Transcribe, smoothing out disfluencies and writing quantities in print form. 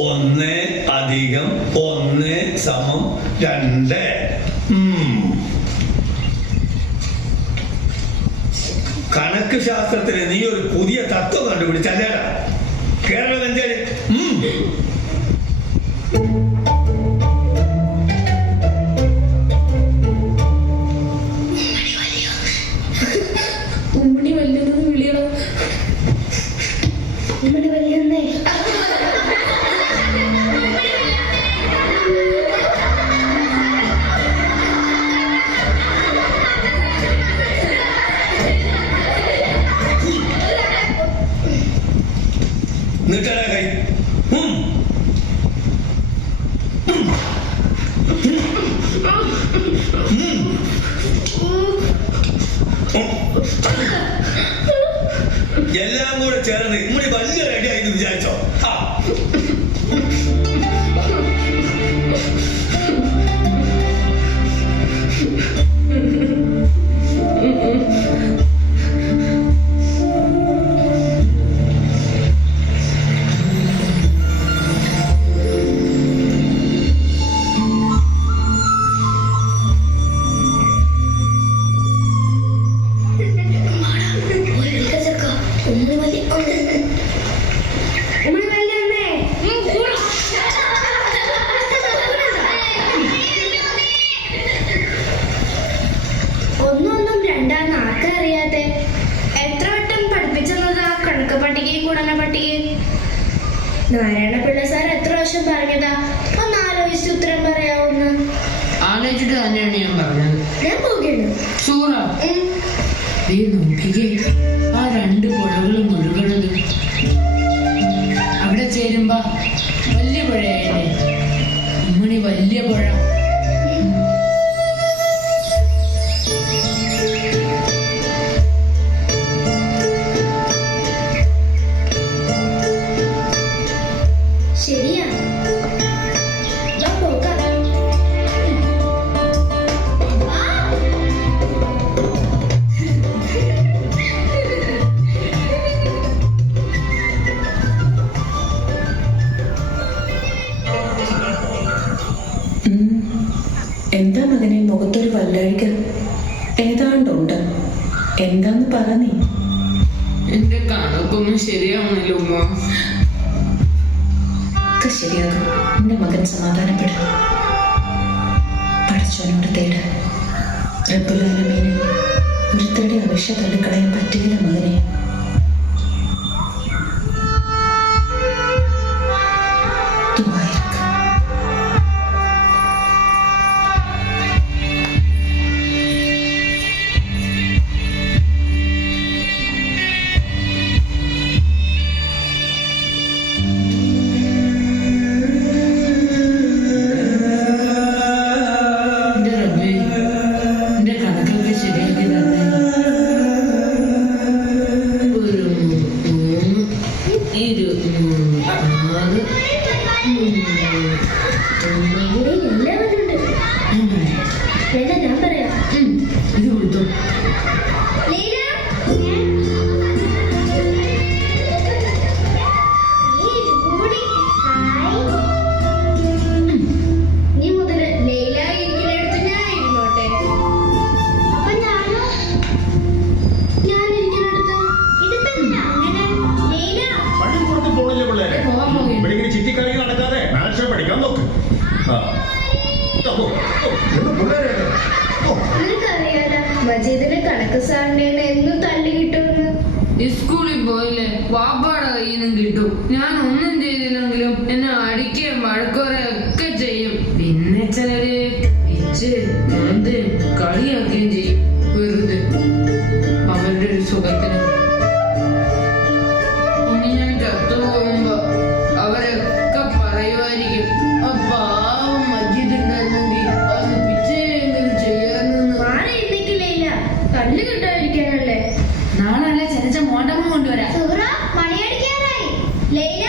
1 + 1 = 2. കണക്ക് ശാസ്ത്രത്തിന് നീ ഒരു പുതിയ തത്വം കണ്ടുപിടിച്ചല്ലേടാ? കേരള വെഞ്ചാല് ഉമ്മണി വല്യൊന്നും വിളിയണം. ഉമ്മണി വല്യൊന്നേ നീട്ടടാ കൈ. എല്ലാം കൂടെ ചേർന്ന് ഇമ്മടി വലിയ റെഡി ആയി വിചാരിച്ചോ? ഒന്നും രണ്ടാന്ന് ആർക്കാ അറിയാതെ? എത്ര വട്ടം പഠിപ്പിച്ചെന്നതാ കണക്ക് പട്ടികയും ഗുണന പട്ടികയും? നാരായണ പിള്ള സാർ എത്ര വർഷം പറഞ്ഞതാ ഒന്ന് ആലോചിച്ച് ഉത്തരം പറയാവുന്ന? ആലോചിച്ചിട്ട് തന്നെയാണ് ഞാൻ പറഞ്ഞത്. ഞാൻ പോകേണു. സൂറ നോക്കിക്കേ, ആ 2 പുഴകളും ഒഴുകണത്. അവിടെ ചേരുമ്പോ വലിയ പുഴയല്ലേ ഉമ്മണി, വലിയ പുഴ. ശരിയാ, പോകാം. എന്താ മകനെ മുഖത്തൊരു വല്ലാഴിക? ഏതാണ്ടുണ്ട്. എന്താന്ന് പറ നീ. എന്റെ കണക്കൊന്നും ശരിയാവുന്നില്ല ഉമ്മ. ഒക്കെ ശരിയാകും. എന്റെ മകൻ സമാധാനപ്പെടും. പഠിച്ചവനോട് തേട്. റബ്ബുൽ ആലമീന് ഒരുത്തരുടെ അപേക്ഷ തള്ളിക്കളയാൻ പറ്റില്ല മകനെ. ഞാൻ പറയാം. ഇത് കൊടുത്തു. നീ മുതല് ലൈല ഇരിക്കുന്നിടത്ത് ഞാൻ ഇരുന്നോട്ടെ. അപ്പൊ ഞാനിരിക്കുന്നിടത്ത് ഇതിപ്പോ അങ്ങനെ ലൈല പള്ളിക്കൂടത്തിൽ പോണില്ലേ പിള്ളേരെ? ഇവിടെ ഇങ്ങനെ ചിറ്റിക്കളി നടക്കാതെ മാത്സ് പഠിക്കാൻ നോക്ക്. നിനക്കറിയാലോ മജീദിന് കണക്ക് സാറിന്റെ എന്നും തല്ലി കിട്ടുമെന്ന്. സ്കൂളിൽ പോയില്ലേ, വാപ്പാടെ കയ്യിൽ നിന്നും കിട്ടും. ഞാൻ ഒന്നും ചെയ്തില്ലെങ്കിലും എന്നെ അടിക്കുകയും വഴക്കുറയും ഒക്കെ ചെയ്യും. പിന്നെ ചിലര് കളിയാക്കുകയും ചെയ്യും വെറുതെ അവരുടെ ഒരു സുഖത്തിന്. ഇനി ഞാൻ ചത്തു പോകുമ്പോ അവരൊക്കെ പറയുമായിരിക്കും, ആ പാവം മജീദ് ഉണ്ടായിരുന്നെങ്കിൽ അത് പിച്ചെങ്കിലും ചെയ്യാനെന്ന്. മാറി എഴുന്നേക്കില്ല, തല്ല് കിട്ടാതിരിക്കാനല്ലേ. നാളെ ചെറിയ മോണ്ടമ്മ കൊണ്ടുവരാം. മണിയടിക്കാറായി. ലൈല